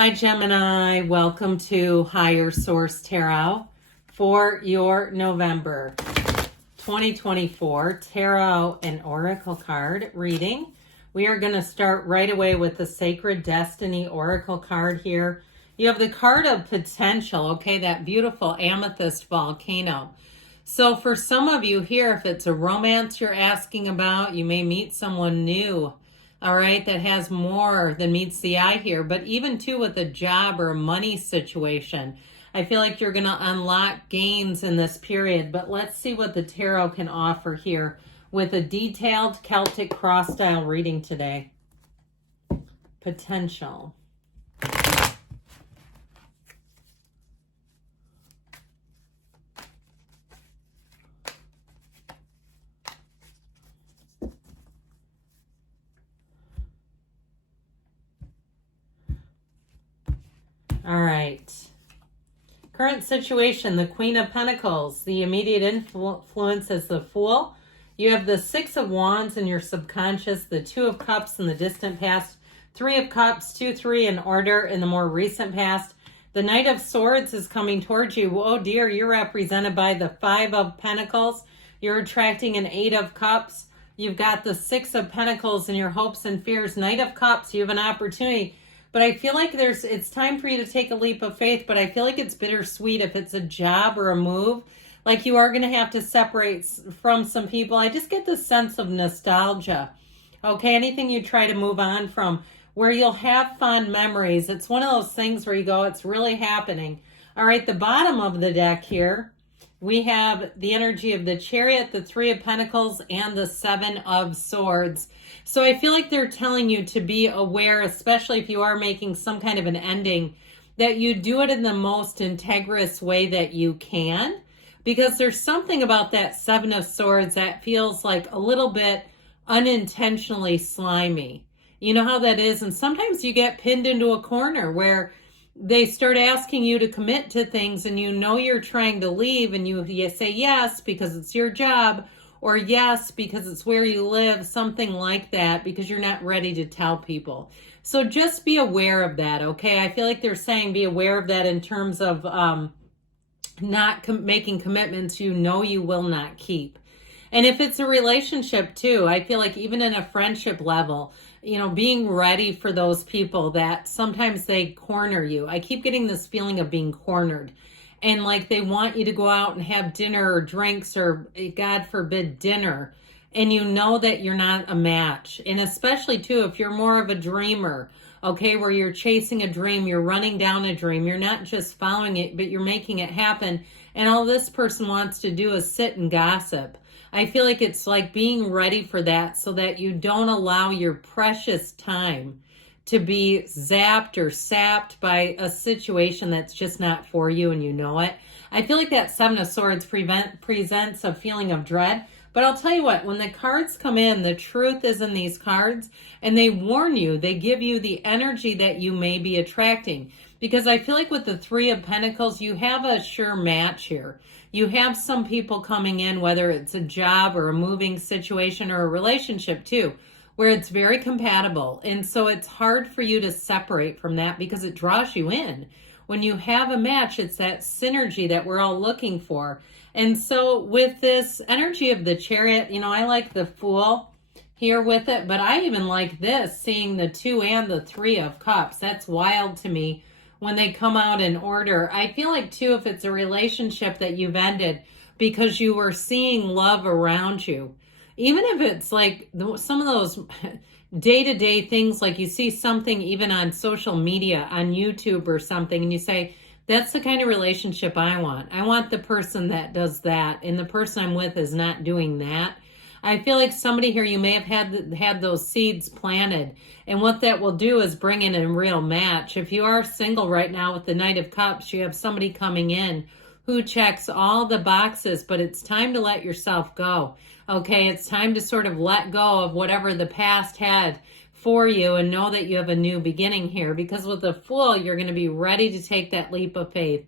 Hi, Gemini. Welcome to Higher Source Tarot for your November 2024 Tarot and Oracle card reading. We are going to start right away with the Sacred Destiny Oracle card here. You have the card of potential, okay, that beautiful amethyst volcano. So for some of you here, if it's a romance you're asking about, you may meet someone new, all right, that has more than meets the eye here. But even too with a job or a money situation, I feel like you're going to unlock gains in this period. But let's see what the tarot can offer here with a detailed Celtic cross style reading today. Potential. All right. Current situation, the Queen of Pentacles. The immediate influence is the Fool. You have the Six of Wands in your subconscious, the Two of Cups in the distant past, Three of Cups, 2, 3 in order in the more recent past. The Knight of Swords is coming towards you. Oh dear, you're represented by the Five of Pentacles. You're attracting an Eight of Cups. You've got the Six of Pentacles in your hopes and fears. Knight of Cups, you have an opportunity. But I feel like it's time for you to take a leap of faith, but I feel like it's bittersweet if it's a job or a move. Like you are going to have to separate from some people. I just get this sense of nostalgia. Okay, anything you try to move on from, where you'll have fond memories. It's one of those things where you go, it's really happening. All right, the bottom of the deck here, we have the energy of the Chariot, the Three of Pentacles, and the Seven of Swords. So I feel like they're telling you to be aware, especially if you are making some kind of an ending, that you do it in the most integrous way that you can. Because there's something about that Seven of Swords that feels like a little bit unintentionally slimy. You know how that is? And sometimes you get pinned into a corner where they start asking you to commit to things and you know you're trying to leave and you say yes because it's your job, or yes because it's where you live, something like that, because you're not ready to tell people. So just be aware of that, okay? I feel like they're saying be aware of that in terms of not making commitments you know you will not keep. And if it's a relationship too, I feel like even in a friendship level, you know, being ready for those people that sometimes they corner you. I keep getting this feeling of being cornered. And like they want you to go out and have dinner or drinks or, God forbid, dinner. And you know that you're not a match. And especially too, if you're more of a dreamer, okay, where you're chasing a dream, you're running down a dream, you're not just following it, but you're making it happen. And all this person wants to do is sit and gossip. I feel like it's like being ready for that so that you don't allow your precious time to be zapped or sapped by a situation that's just not for you and you know it. I feel like that Seven of Swords presents a feeling of dread. But I'll tell you what, when the cards come in, the truth is in these cards, and they warn you, they give you the energy that you may be attracting. Because I feel like with the Three of Pentacles, you have a sure match here. You have some people coming in, whether it's a job or a moving situation or a relationship too, where it's very compatible. And so it's hard for you to separate from that because it draws you in. When you have a match, it's that synergy that we're all looking for. And so with this energy of the Chariot, you know, I like the Fool here with it, but I even like this, seeing the Two and the Three of Cups. That's wild to me when they come out in order. I feel like too, if it's a relationship that you've ended because you were seeing love around you, even if it's like some of those day-to-day things, like you see something even on social media, on YouTube or something, and you say, that's the kind of relationship I want. I want the person that does that, and the person I'm with is not doing that. I feel like somebody here, you may have had those seeds planted, and what that will do is bring in a real match. If you are single right now with the Knight of Cups, you have somebody coming in who checks all the boxes, but it's time to let yourself go. Okay, it's time to sort of let go of whatever the past had for you and know that you have a new beginning here, because with the Fool, you're going to be ready to take that leap of faith.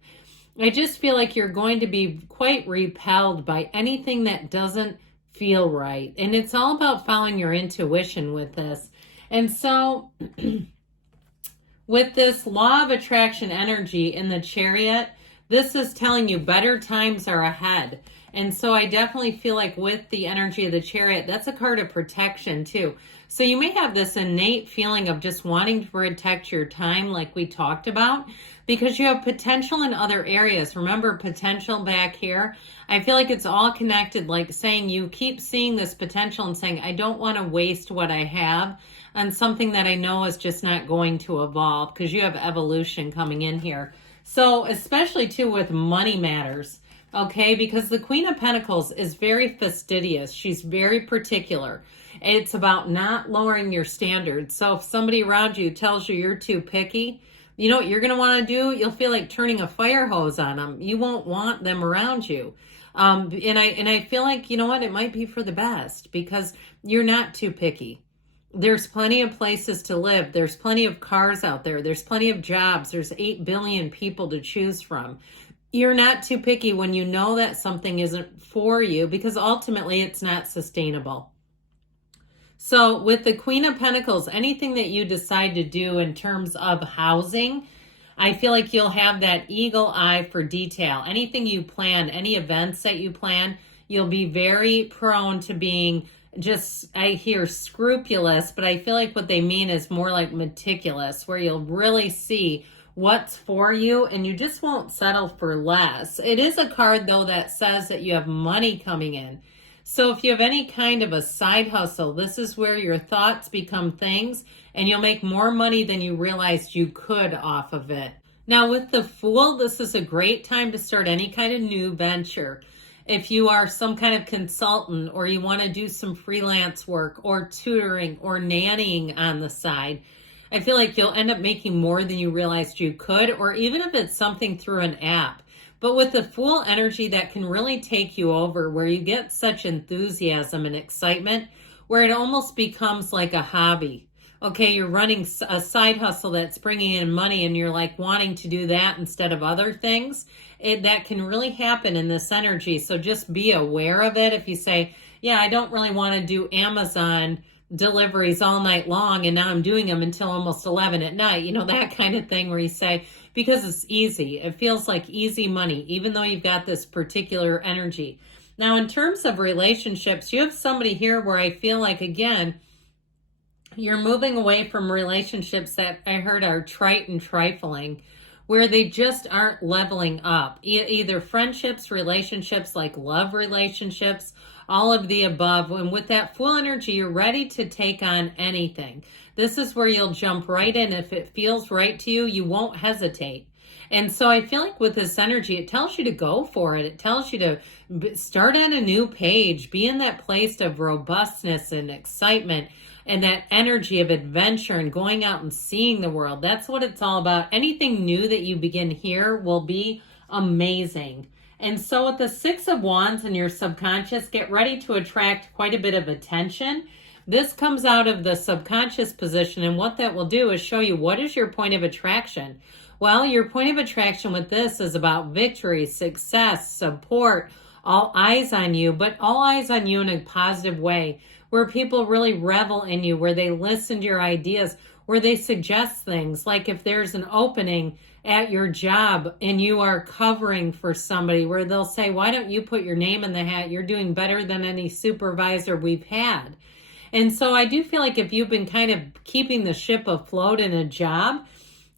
I just feel like you're going to be quite repelled by anything that doesn't feel right. And it's all about following your intuition with this. And so With this law of attraction energy in the Chariot, this is telling you better times are ahead. And so I definitely feel like with the energy of the Chariot, that's a card of protection too. So you may have this innate feeling of just wanting to protect your time like we talked about, because you have potential in other areas. Remember potential back here? I feel like it's all connected, like saying you keep seeing this potential and saying, I don't want to waste what I have on something that I know is just not going to evolve, because you have evolution coming in here. So especially too with money matters, okay? Because the Queen of Pentacles is very fastidious. She's very particular. It's about not lowering your standards. So if somebody around you tells you you're too picky, you know what you're going to want to do? You'll feel like turning a fire hose on them. You won't want them around you. And I feel like, you know what, it might be for the best, because you're not too picky. There's plenty of places to live. There's plenty of cars out there. There's plenty of jobs. There's 8 billion people to choose from. You're not too picky when you know that something isn't for you, because ultimately it's not sustainable. So with the Queen of Pentacles, anything that you decide to do in terms of housing, I feel like you'll have that eagle eye for detail. Anything you plan, any events that you plan, you'll be very prone to being just, I hear scrupulous, but I feel like what they mean is more like meticulous, where you'll really see what's for you and you just won't settle for less. It is a card though that says that you have money coming in. So if you have any kind of a side hustle, this is where your thoughts become things and you'll make more money than you realized you could off of it. Now with the Fool, this is a great time to start any kind of new venture. If you are some kind of consultant, or you want to do some freelance work or tutoring or nannying on the side, I feel like you'll end up making more than you realized you could, or even if it's something through an app. But with the Fool energy, that can really take you over, where you get such enthusiasm and excitement where it almost becomes like a hobby. Okay, you're running a side hustle that's bringing in money and you're like wanting to do that instead of other things. That can really happen in this energy. So just be aware of it. If you say, yeah, I don't really want to do Amazon deliveries all night long and now I'm doing them until almost 11 at night, you know, that kind of thing, where you say, because it's easy. It feels like easy money, even though you've got this particular energy. Now, in terms of relationships, you have somebody here where I feel like, again, you're moving away from relationships that I heard are trite and trifling, where they just aren't leveling up. Either friendships, relationships, like love relationships, all of the above. And with that Fool energy, you're ready to take on anything. This is where you'll jump right in. If it feels right to you, you won't hesitate. And so I feel like with this energy, it tells you to go for it. It tells you to start on a new page, be in that place of robustness and excitement and that energy of adventure and going out and seeing the world. That's what it's all about. Anything new that you begin here will be amazing. And so with the Six of Wands in your subconscious, get ready to attract quite a bit of attention. This comes out of the subconscious position, and what that will do is show you what is your point of attraction. Well, your point of attraction with this is about victory, success, support, all eyes on you, but all eyes on you in a positive way, where people really revel in you, where they listen to your ideas, where they suggest things. Like if there's an opening at your job and you are covering for somebody, where they'll say, why don't you put your name in the hat? You're doing better than any supervisor we've had. And so I do feel like if you've been kind of keeping the ship afloat in a job,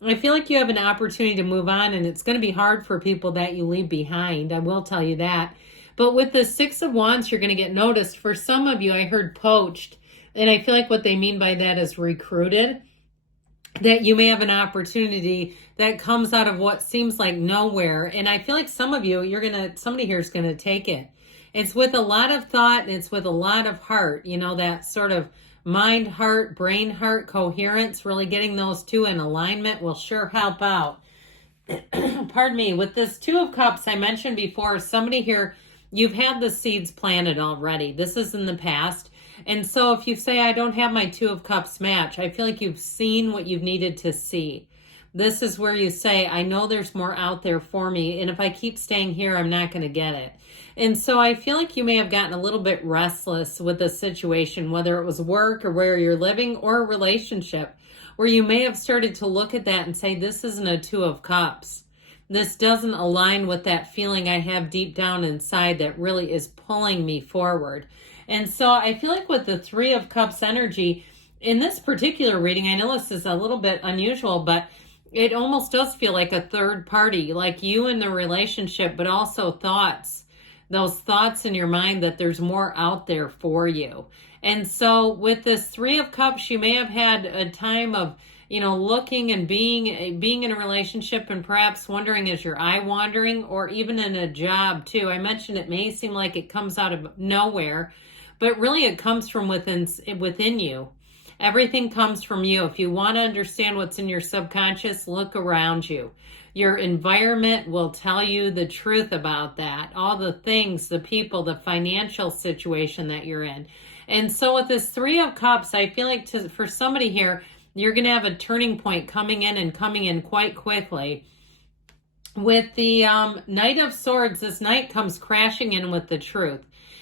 I feel like you have an opportunity to move on, and it's going to be hard for people that you leave behind. I will tell you that. But with the Six of Wands, you're going to get noticed. For some of you, I heard poached, and I feel like what they mean by that is recruited, that you may have an opportunity that comes out of what seems like nowhere. And I feel like some of you, somebody here is going to take it. It's with a lot of thought and it's with a lot of heart, you know, that sort of mind, heart, brain, heart coherence, really getting those two in alignment will sure help out. Pardon me. With this Two of Cups, I mentioned before, somebody here, you've had the seeds planted already. This is in the past. And so if you say, I don't have my Two of Cups match, I feel like you've seen what you've needed to see. This is where you say, I know there's more out there for me, and if I keep staying here, I'm not going to get it. And so I feel like you may have gotten a little bit restless with the situation, whether it was work or where you're living or a relationship. where you may have started to look at that and say, this isn't a Two of Cups. This doesn't align with that feeling I have deep down inside that really is pulling me forward. And so I feel like with the Three of Cups energy, in this particular reading, I know this is a little bit unusual, but it almost does feel like a third party, like you in the relationship, but also thoughts, those thoughts in your mind that there's more out there for you. And so with this Three of Cups, you may have had a time of, looking and being in a relationship and perhaps wondering, is your eye wandering, or even in a job too. I mentioned it may seem like it comes out of nowhere, but really it comes from within you. Everything comes from you. If you want to understand what's in your subconscious, look around you. Your environment will tell you the truth about that. All the things, the people, the financial situation that you're in. And so with this Three of Cups, I feel like for somebody here, you're going to have a turning point coming in quite quickly. With the Knight of Swords, this Knight comes crashing in with the truth.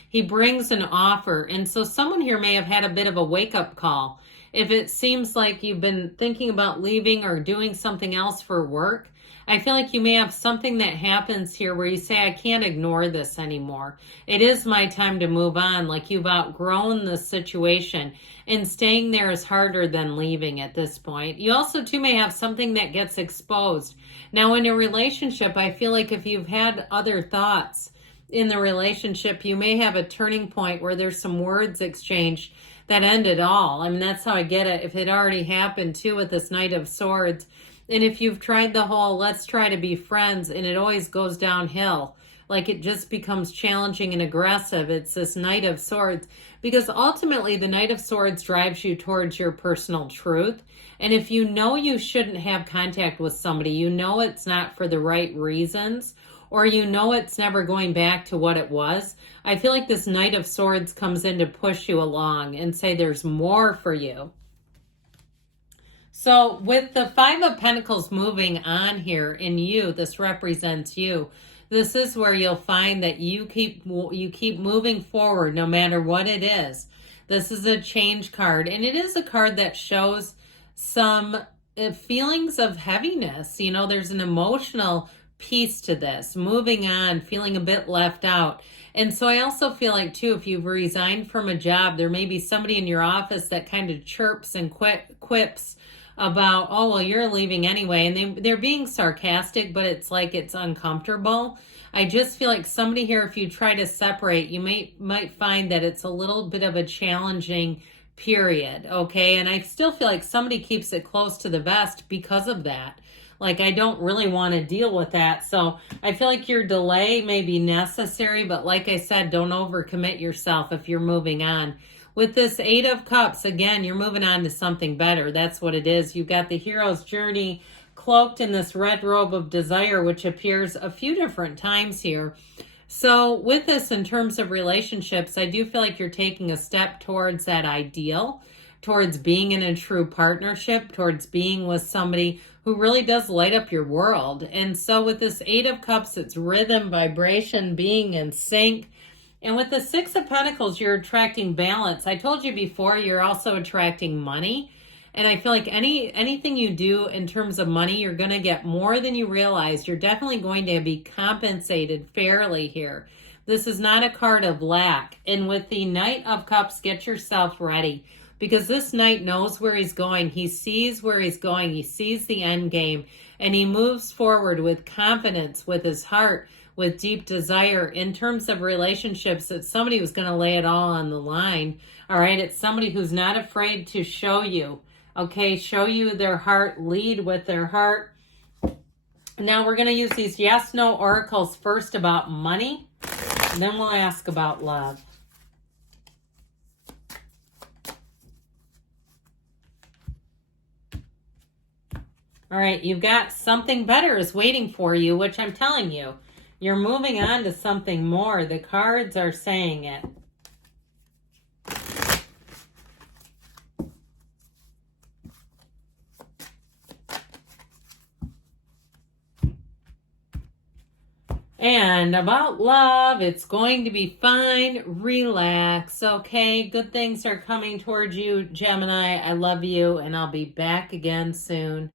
He brings an offer. And so someone here may have had a bit of a wake-up call. If it seems like you've been thinking about leaving or doing something else for work, I feel like you may have something that happens here where you say, I can't ignore this anymore. It is my time to move on. Like you've outgrown the situation, and staying there is harder than leaving at this point. You also too may have something that gets exposed. Now in a relationship, I feel like if you've had other thoughts in the relationship, you may have a turning point where there's some words exchanged that end it all. I mean, that's how I get it. If it already happened too with this Knight of Swords, and if you've tried the whole, let's try to be friends, and it always goes downhill, like it just becomes challenging and aggressive, it's this Knight of Swords, because ultimately the Knight of Swords drives you towards your personal truth. And if you know you shouldn't have contact with somebody, you know it's not for the right reasons, or you know it's never going back to what it was, I feel like this Knight of Swords comes in to push you along and say there's more for you. So with the Five of Pentacles moving on here in you, this represents you. This is where you'll find that you keep moving forward no matter what it is. This is a change card, and it is a card that shows some feelings of heaviness. There's an emotional piece to this, moving on, feeling a bit left out. And so I also feel like too, if you've resigned from a job, there may be somebody in your office that kind of chirps and quips about, oh, well, you're leaving anyway. And they're being sarcastic, but it's like it's uncomfortable. I just feel like somebody here, if you try to separate, you might find that it's a little bit of a challenging period, okay? And I still feel like somebody keeps it close to the vest because of that. Like, I don't really want to deal with that. So I feel like your delay may be necessary, but like I said, don't overcommit yourself if you're moving on. With this Eight of Cups, again, you're moving on to something better. That's what it is. You've got the hero's journey cloaked in this red robe of desire, which appears a few different times here. So with this, in terms of relationships, I do feel like you're taking a step towards that ideal, towards being in a true partnership, towards being with somebody who really does light up your world. And so with this Eight of Cups, it's rhythm, vibration, being in sync. And with the Six of Pentacles, you're attracting balance. I told you before, you're also attracting money. And I feel like anything you do in terms of money, you're going to get more than you realize. You're definitely going to be compensated fairly here. This is not a card of lack. And with the Knight of Cups, get yourself ready. Because this knight knows where he's going. He sees where he's going. He sees the end game. And he moves forward with confidence, with his heart, with deep desire. In terms of relationships, it's somebody who's going to lay it all on the line. All right, it's somebody who's not afraid to show you. Okay, show you their heart, lead with their heart. Now we're going to use these yes-no oracles first about money. And then we'll ask about love. All right, you've got something better is waiting for you, which I'm telling you. You're moving on to something more. The cards are saying it. And about love, it's going to be fine. Relax, okay? Good things are coming towards you, Gemini. I love you, and I'll be back again soon.